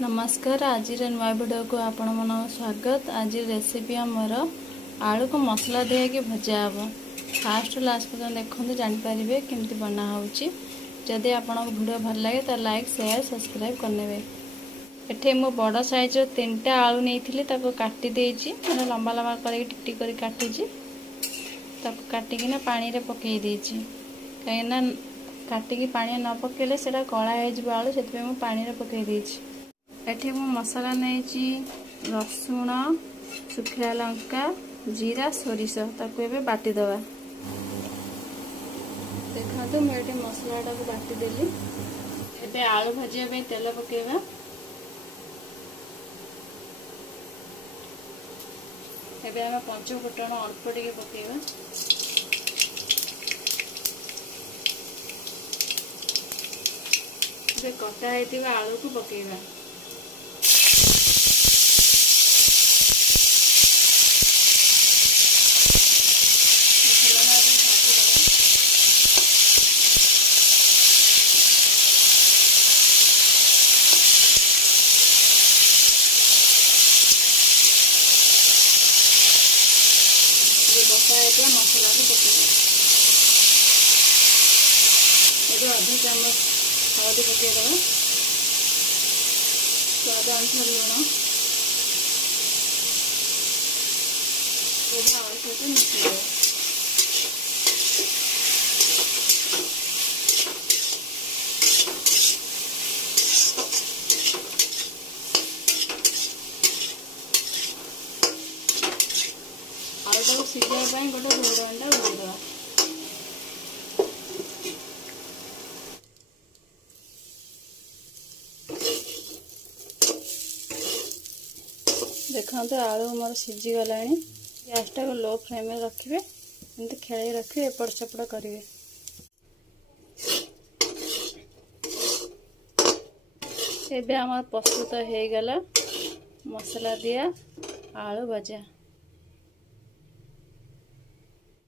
नमस्कार। आज नुआ वीडियो को आपण मन स्वागत। आज रेसिपी आमर आलू को मसला दे कि भजा हम फास्ट लास्ट पर्यटन देखते जानीपारे केमती बना होदी। आपण वीडियो भल लगे तो लाइक शेयर सब्सक्राइब करने। एठे मो बड़ साइज 3टा आलू नहीं काटी देछि मैंने लंबा लंबा कर टिक कर काटी काटिकिना पानी रे पकई देछि कहीं काटिकी पानी न पकेले सेटा कला हो आलू से पानी रे पकई देछि। एठी मु मसला नहीं रसुण सुखिला लंका जीरा सोरिष ताकू एबे बाटी दवा। देखो मुझे मसला को बाटी देली। एबे आलू भाजिया पे तेल पकेवा। एबे हम पंच फुटण अल्प टिके पकेवा। एबे कटा हेतिबा आलू को पकेवा। मसला को पकेगा। आधा चामच हल्दी पकेदे स्वाद अनुसार लुण आलू सहित मिसदे। आलू को सीझाई गोटे घोड़ अंडा उड़ेदवा। देखते आलू मोर सीझी गला। गैस टाक लो फ्लेम में रखिए एमती खेल रखिए एपट सेपट करेंगे। एबे आम प्रस्तुत हो गला मसला दिया आलू भजा।